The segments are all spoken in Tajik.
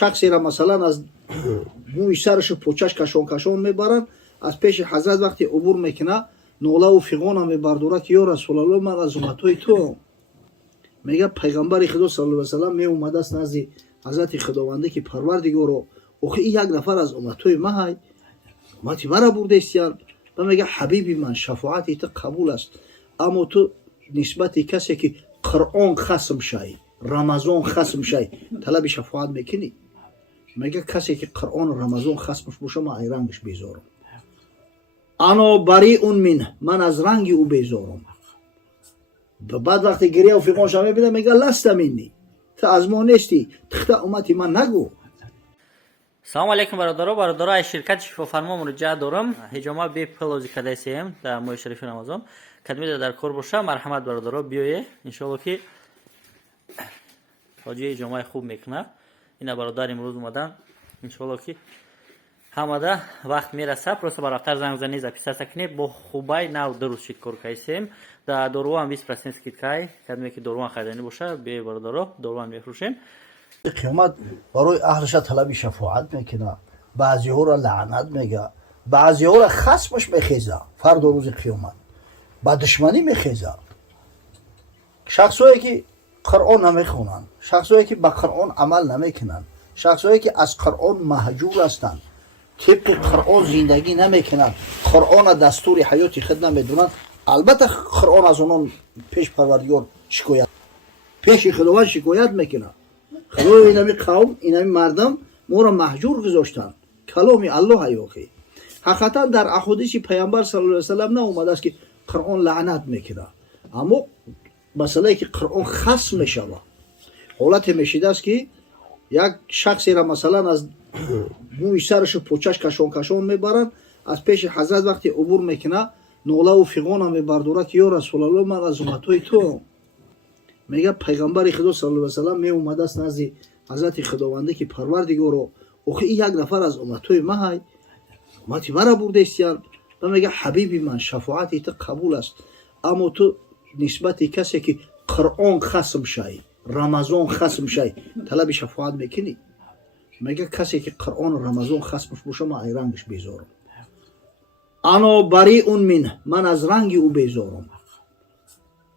шахсера масалан аз мӯи сарашу почаш кашон мебаранд, аз пеши ҳазрат вақте убур мекуна нолаву фиғона мебардора ки ё Расулаллоҳ, ман аз умматҳои туам. мега пайғамбари худо саллаллоҳу алайҳи ва саллам меомадааст назди ҳазрати худовандӣ ки парвардигоро, охи ин як нафар аз умматҳои ма ҳай, уммати мара бурдестиян. ва мега ҳабиби ман, шафоати ту қабул аст, аммо ту нисбати касе ки Қуръон хасм шай, Рамазон хасм шай, талаби шафоат мекунӣ? мега касе ки Қуръону Рамазон хасмш боша, ман ай рангаш безорам. ано бариун мин, ман аз ранги ӯ безорам. баъд вақте гирияу фиғонша мебинам, мега ласта минни, ту аз мо нести, тухта уммати ман нагӯ. салому алейкум бародаро аз ширкати шифофармо муроҷиат дорам. ҳиҷома бепл кадасием дар моҳи шарифи рамазон. кадмида дар кор боша, марҳамат бародаро, биёе иншоалло ки ҳоҷи ҳиҷомаи хуб мекунад. ина бародар имрӯз омадан, иншоалло ки ҳамада вақт мераса, просто бароқтар занг занӣ записатса кунӣ, бо хубай нав дурус шид кор кайсем. да доруан 20% скидкай, кадме ки доруан хайданӣ боша, биёе бародаро, доруан мефурӯшем. қиёмат барои аҳлиша талаби шафоат мекуна, баъзиҳоро лаънат мега, баъзиҳоро хасмаш мехеза. фардо рӯзи қиёмат ба душманӣ мехеза. шахсое ки Қуръон намехонанд, шахсое ки ба Қуръон амал намекунанд, шахсое ки аз Қуръон маҳҷур ҳастанд, тибқи Қуръон зиндагӣ намекунанд, Қуръона дастури ҳаёти худ намедонанд. албатта Қуръон аз онон пеш парвардигор шикоят, пеши худованд шикоят мекунад. худоё инами қавм, инами мардам моро маҳҷур гузоштанд. каломи Аллоҳ аёхӣ. ҳақиқатан дар аҳодиси пайғамбар саллаллоҳу алайҳи ва саллам наомадааст ки Қуръон лаънат мекунад, аммо масъалае ки Қуръон хасм мешавад. ҳолате мешидааст ки як шахсера масалан аз мӯи сарашу почаш кашон мебаранд, аз пеши ҳазрат вақте убур мекуна нолаву фиғона мебардора ки ё Расулаллоҳ, ман аз умматҳои туам. мега пайғамбари худо саллаллоҳу алайҳи ва саллам меомадааст назди ҳазрати худовандӣ ки парвардигоро, охи ин як нафар аз умматҳои ма ҳай, уммати мара бурдестиян. ва мега ҳабиби ман, шафоати ту қабул аст, аммо ту нисбати касе ки Қуръон хасм шай, Рамазон хасм шай, талаби шафоат мекунӣ? мега касе ки Қуръону Рамазон хасмш боша, ман ай рангаш безорам. ано бариун мин, ман аз ранги ӯ безорам.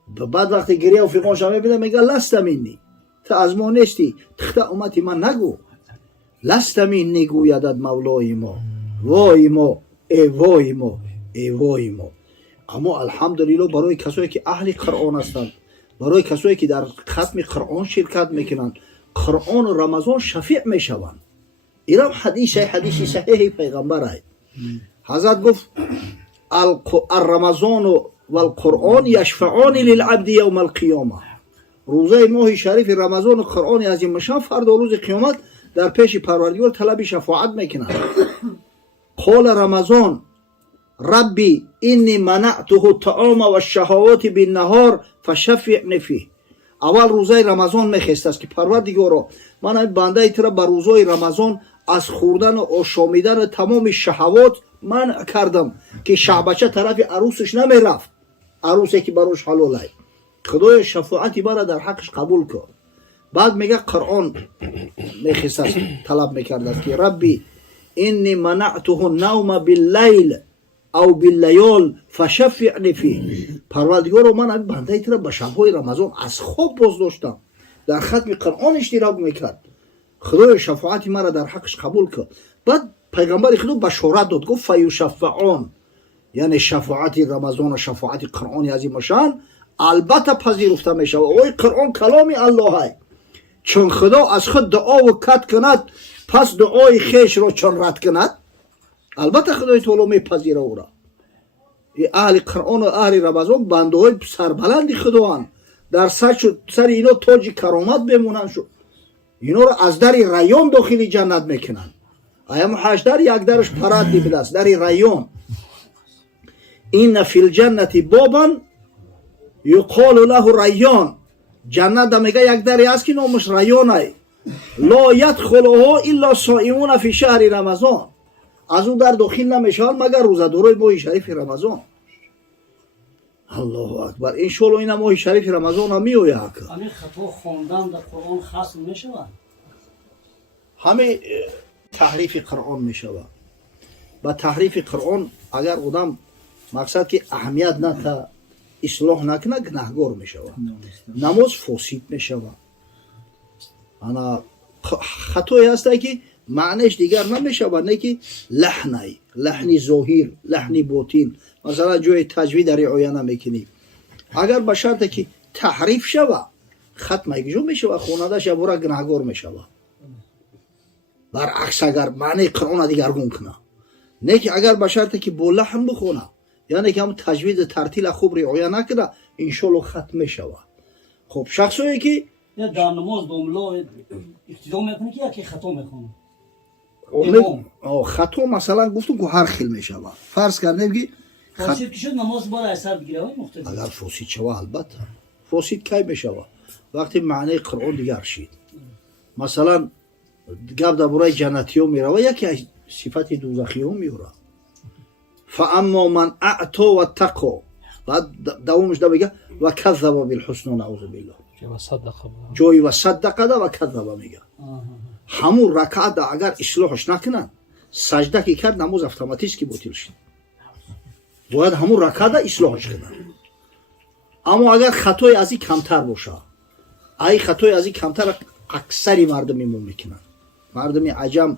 баъд вақте гирияу фиғонша мебинам, мега ласта минни, ту аз мо нести, тухта уммати ман нагӯ. ласта минни гӯядад мавлои мо, вои мо, вои мо, вои мо. аммо алҳамдулиллоҳ барои касое ки аҳли Қуръон ҳастанд, барои касое ки дар хатми Қуръон ширкат мекунанд, Қуръону Рамазон шафиъ мешаванд. инам ҳадиси саҳиҳи пайғамбар ай. ҳазрат гуфт аррамазону валқуръон яшфаъони лилабди явма алқиёма. рӯзаи моҳи шарифи Рамазону Қуръони азимашан фардо рӯзи қиёмат дар пеши парвардигор талаби шафоат мекунанд. қола Рамазон рабби инни манаътуҳу таома ва шаҳовати биннаҳор фашаффиъни фиҳ. аввал рӯзаи Рамазон мехестаст ки парвардигоро, ман ҳамин бандаи туро ба рӯзои Рамазон аз хӯрдану ошомидану тамоми шаҳавот манъ кардам, ки шаъбача тарафи арӯсаш намерафт, арӯсе ки барош ҳалолай. худоё шафоати мара дар ҳаққаш қабул кун. баъд мега Қуръон мехестаст, талаб мекардаст ки рабби инни манаътуҳу навма биллайл ав биллаёл фашаффиъни фиҳ. парвардигоро, ман ҳамин бандаи туро ба шабҳои Рамазон аз хоб боздоштам, дар хатми Қуръон иштирок мекард. худоё шафоати мара дар ҳаққаш қабул кун. баъд пайғамбари худо башорат дод, гуфт фаюшаффаъон, яъне шафоати Рамазону шафоати Қуръони азимашан албатта пазируфта мешавад. ои Қуръон каломи Аллоҳ ай. чун худо аз худ дуову кат кунад, пас дуои хешро чун рад кунад? албатта худои таоло мепазира ӯро. аҳли Қуръону аҳли Рамазон бандаҳои сарбаланди худоанд. дар сари ино тоҷи каромат мемонанд. иноро аз дари райён дохили ҷаннат мекунанд. аяму ҳаштдар як дараш парадди бидааст, дари райён. инна фил ҷаннати бобан юқолу лаҳу райён. ҷаннатда мега як даре аст ки номаш райён ай. ло ядхулуҳу илло соимуна фи шаҳри Рамазон. аз ӯ дар дохил намешаванд магар рӯзадорои моҳи шарифи Рамазон. аллоҳу акбар. иншоалло ина моҳи шарифи Рамазон ҳам меояд. ҳамин хато хондан дар Қуръон хасм мешавад? همه تحریف قرآن می شود. با تحریف قرآن اگر آدم مقصد که اهمیت نده اصلاح نکنه گناهگار می شود. نماز فاسد می شود. انا خطایی هسته که معنیش دیگر نمی شود، نه که لحنی ظاهر، لحنی باطن. مثلا جای تجوید رعایت نمیکنی. اگر به شرطی که تحریف شود خط میگجو می شود، خواننده شبورا گناهگار می شود. برعکس اگر معنی قرآن دیگرگون کنه، نه که اگر به شرطی که با لحن بخونه، یعنی که هم تجوید ترتیل خوب رعایت نکنه انشالله ختم می شود. خب شخصی که یا در نماز دوملا اقتدا میکنه که یکی خطا میکنه. خطا مثلا گفتم که هر خیل می شود. فرض کردیم که فاسد که شد نماز بار اثر بگیره های مختلف. اگر فاسد شود البته فاسد کی می شود؟ وقتی معنی قرآن دیگر شید. مثلا گپ درباره جنتی ها می روه، یکی صفت دوزخی ها می روه. فاما من اعطا و تقا، بعد دومش دا بگه و کذب بالحسن نعوذ بالله، جای و صدق ده و کذب میگه. همون رکعت ده اگر اصلاحش نکنن سجده که کرد نماز اتوماتیک که باطل شد. باید همون رکعت ده اصلاحش کنن. اما اگر خطای از این کمتر باشه، ای خطای از این کمتر اکثری مردم ایمون میکنن، مردم عجم.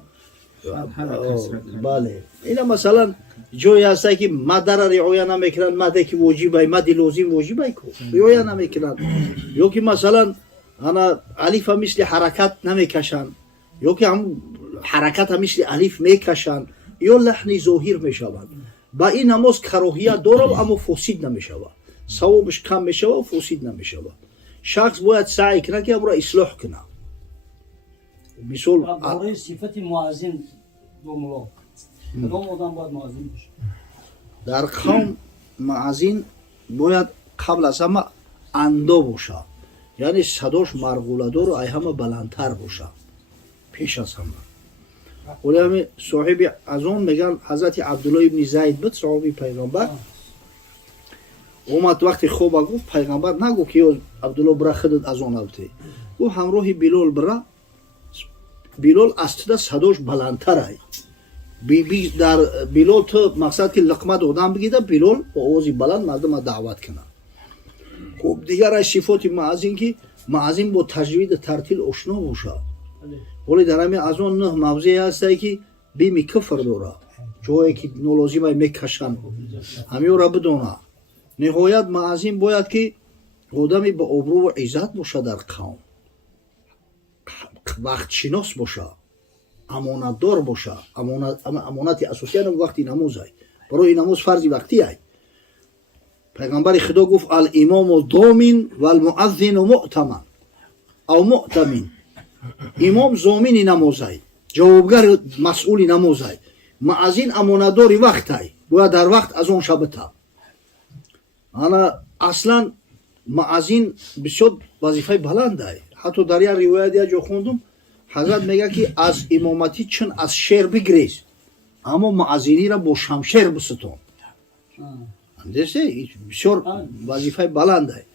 بله اینا مثلا جایی هسته که مدر رعایت نمیکنن، مده که واجبه، مد لازم واجبه کو رعایت نمیکنن، یا که مثلا انا الف مثل حرکت نمیکشن، یا که هم حرکت مثل الف میکشن، یا لحن ظاهر میشوند. با این نماز کراهیت داره اما فاسد نمیشود، ثوابش کم میشود و فاسد نمیشود. شخص باید سعی کنه که امر اصلاح کنه. مثال برای صفت مؤذن دوملا کدام آدم باید مؤذن باشه؟ در قوم مؤذن باید قبل از همه اندا باشه، یعنی صداش مرغوله‌دار و ای همه بلندتر باشه پیش از همه. ولی همه صاحب از اون میگن حضرت عبدالله ابن زید بود صحابی پیغمبر اومد وقتی خوب گفت پیغمبر نگو که عبدالله برا خودت از اون اوتی، او همراه بلال برا. بلال اصلا صداش بلندتره. در بلال تو مقصد که لقمه دادن بگیده، بلال با آوازی بلند مردم دعوت کنه. خب دیگر از صفات مؤذن که مؤذن با تجوید ترتیل آشنا باشه. ولی در همین از اون نه موضعی هسته که بیم کفر داره، جایی که نولازمه میکشن، همین را بدونه. نهایت مؤذن باید که آدمی با آبرو و عزت باشه در قوم، وقت شناس باشه، امانت دار باشه. امانت اساسی هم وقتی نماز های، برای نماز فرض وقتی های. پیغمبر خدا گفت الامام ضامن و المؤذن مؤتمن او مؤتمن. امام ضامن نماز های، جوابگر مسئول نماز های، مؤذن امانت دار وقت های، باید در وقت از اون شبته. انا اصلا مؤذن بسیار وظیفه بلند های. حتی در یک روایت یا جو خوندم حضرت میگه که از امامتی چون از شیر بگریز اما مؤذنی را با شمشیر بستون. اندیسه بسیار وظیفه بلنده.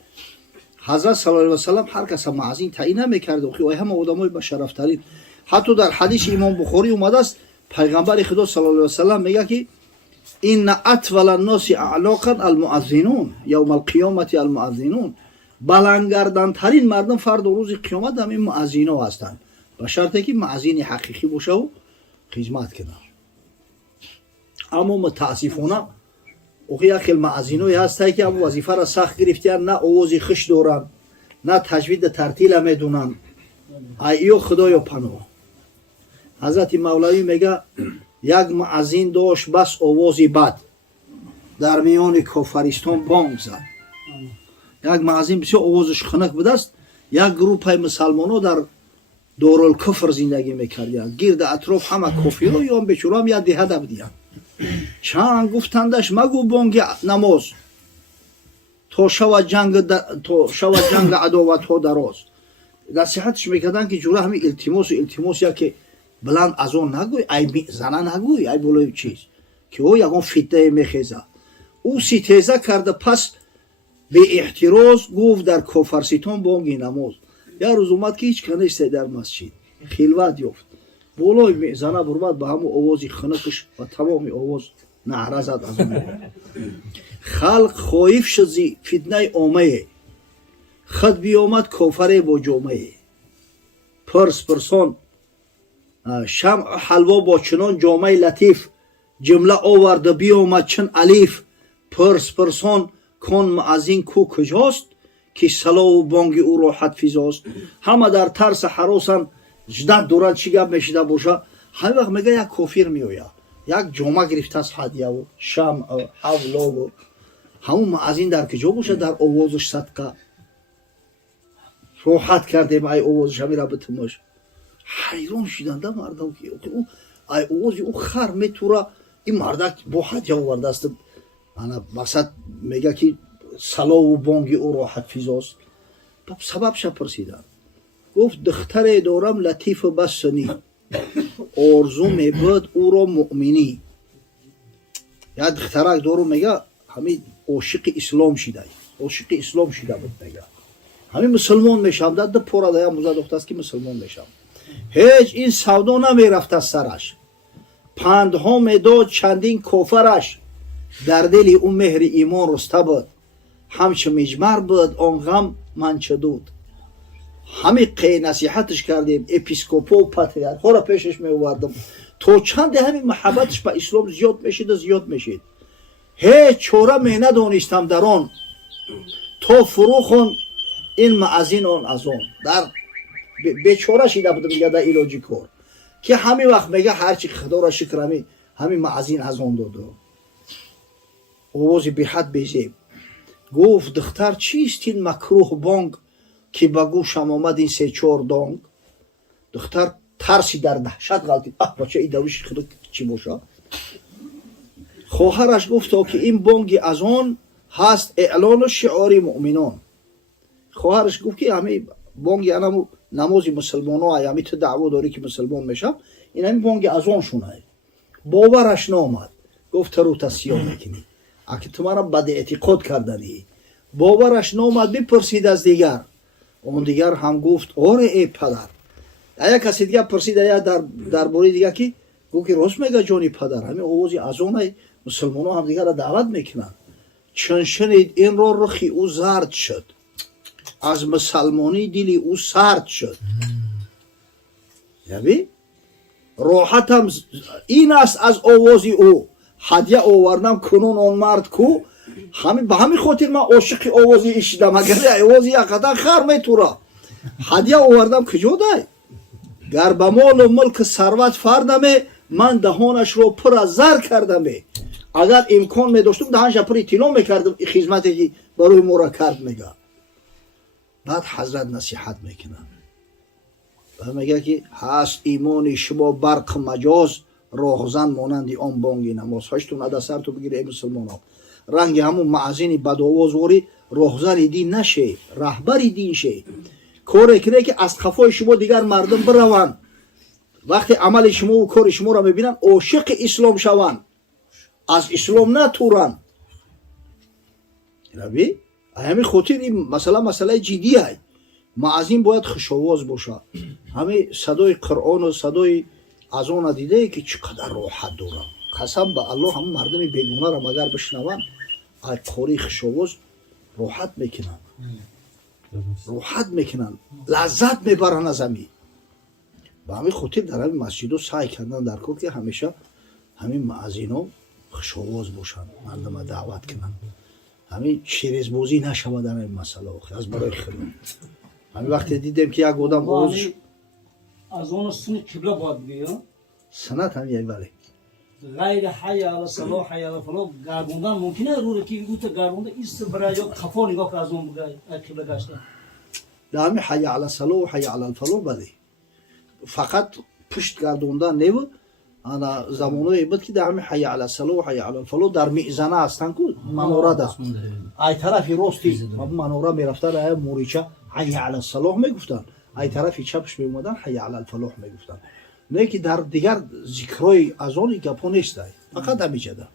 حضرت صلی الله علیه و سلم هر کس مؤذن تعیین نمیکرد و خیلی همه آدمای با شرف ترین. حتی در حدیث امام بخاری اومده است پیغمبر خدا صلی الله علیه و سلم میگه که ان اطول الناس اعناقا المؤذنون یوم القیامت المؤذنون. بلندگردن ترین مردم فرد و روز قیامت هم این مؤذنا هستند، به شرطی که مؤذن حقیقی باشه و خدمت کنه. اما متاسفانه اوخی خیلی مؤذنایی هستند که ابو وظیفه را سخت گرفتن، نه آواز خوش دارن، نه تجوید ترتیل میدونن. ایو خدایا پناه. حضرت مولوی میگه یک مؤذن داشت بس آوازی بد، در میان کافرستان بانگ زد. یک مؤذن بسیار آوازش خنک بود است. یک گروه مسلمان ها در دارالکفر زندگی میکردند، گرد اطراف همه کافرها یا بیچاره هم یک دهه بودند. چند گفتندش مگو بانگ نماز تا شود جنگ عداوت ها دراز. نصیحتش میکردن که جوره همین التماس یا که بلند از اون نگوی، ای زنه نگوی، ای بلوی چیز که او یکان فتنه میخیزه. او ستیزه کرده پس به احتراز گفت در کافرستان بانگ نماز. یک روز اومد که هیچ کنشته در مسجد خلوت یافت. болой мезана бурмад ба ҳамун овози хунукш ва тамоми овоз наъра зад аз он халқ хоиф шуд зи фитнаи омае худ биёмад кофаре бо ҷомае пурсон шамъ ҳалво бо чунон ҷомаи латиф ҷумла оварда биёмад чун алиф пурсон кон муаззин ку куҷост ки салову бонги ӯ роҳат физост ҳама дар тарса ҳаросанд ждат доранд чӣ гап мешида боша ҳамин вақт мега як кофир меояд як ҷома гирифтааст ҳадяву шамъу ҳавлову ҳамун муаззин дар куҷо боша дар овозуш садқа роҳат кардем ай овозуш ҳамира битимош ҳайрон шуданда мардам ки ай овози ӯ хар метура ин мардак бо ҳадя овардааст мақсад мега ки салову бонги ӯ роҳат физост сабабша пурсиданд гуфт духтаре дорам латифу бас сунӣ орзу мебуд ӯро муъминӣ як духтарак дору мега ҳамин ошиқи ислом шуда буд мега ҳамин мусулмон мешавам дар ду пора дая муза дохтааст ки мусулмон мешавам ҳеҷ ин савдо намерафт аз сараш пандҳо медод чандин кофараш дар дили ӯ меҳри имон руста буд ҳамчу миҷмар буд он ғам манчу дуд ҳамин қей насиҳатш кардем епископо патриархоро пешаш меовардам то чанде ҳамин маҳаббатш ба ислом зиёд мешид ҳеҷ чора менадонистам дар он то фурӯ хон ин муаззин он аз он дар бечора шида будам мега дар илоҷи кор ки ҳамин вақт мега ҳарчи худоро шукр ҳамин муаззин аз он доду овози беҳад безеб гуфт духтар чист ин макрӯҳ бонг ки ба гӯшам омад ин се-чор донг духтар тарси дар даҳшат ғалтид бача ин давиши худ чӣ боша хоҳараш гуфто ки ин бонги аз он ҳаст эълону шиори муъминон хоҳараш гуфт ки ҳамин бонги анаму намози мусулмоно ай ҳамин ту даъво дорӣ ки мусулмон мешам ин ҳамин бонги аз он шунай бовараш наомад гуфт тару тасьё мекунӣ аки ту маро бадеътиқод карданӣ бовараш наомад бипурсид аз дигар он дигар ҳам гуфт оре эй падар як каси дигар пурсид дар бораи дигар ки гуфт ки рост мега ҷони падар ҳамин овози аз онай мусулмонон ҳамдигарро даъват мекунанд чун шунид инро рухи ӯ зард шуд аз мусалмонӣ дили ӯ сард шуд яби роҳатам ин аст аз овози ӯ ҳадя овардам кунун он мард ку ба ҳамин хотир ман ошиқи овози ин шидам агар овози якқадар хар метура ҳадя овардам куҷо дай гар ба молу мулку сарват фардаме ман даҳонашро пур аз зар кардаме агар имкон медоштум даҳанша пури тилло мекардам хизмате ки барои моро кард мега баъд ҳазрат насиҳат мекунад ва мега ки ҳаст имони шумо барқу маҷоз роҳзан монанди он бонги намоз ҳоштун ада сарту бигире эй мусулмонон ранги ҳамун муаззини бадовозворӣ роҳзани дин наше раҳбари дин ше коре кунае ки аз қафои шумо дигар мардум бираванд вақте амали шумову кори шуморо мебинанд ошиқи ислом шаванд аз ислом натуранд раби ҳамин хотир ин масъалаи ҷиддиай муаззин бояд хушовоз боша ҳамин садои қуръону садои аз она дидае ки чӣ қадар роҳат дорам қасам ба аллоҳ ҳамун мардуми бегонарам агар бишнаванд ай қори хушовоз роҳат мекунанд лаззат мебаранд аз ҳамин ба ҳамин хотир дар ҳамин масҷидо саъй кардан дар кор ки ҳамеша ҳамин муаззино хушовоз бошанд мардума даъват кунанд ҳамин шерезбозӣ нашавад дар ҳамин масъала аз барои худо ҳамин вақте дидем ки як одам аз он суни қибла бояд биё санат ҳамин бале غیر حی علی صلاح حی علی فلاح گردوندن ممکنه رو که او تا گردونده ایست برای یا کفا نگاه که از اون بگه قبله گشته در همین حی علی صلاح و حی علی الفلاح بده فقط پشت گردوندن نیو انا زمانه بود که در همین حی علی صلاح و حی علی الفلاح در میزنه هستن که منوره ده ای طرفی راستی منوره میرفتن ای موریچه حی علی الصلاح میگفتن ای طرفی چپش میومدن حی علی الفلاح میگفتن نه که در دیگر ذکرای از آن گپا نیست فقط همیشه ده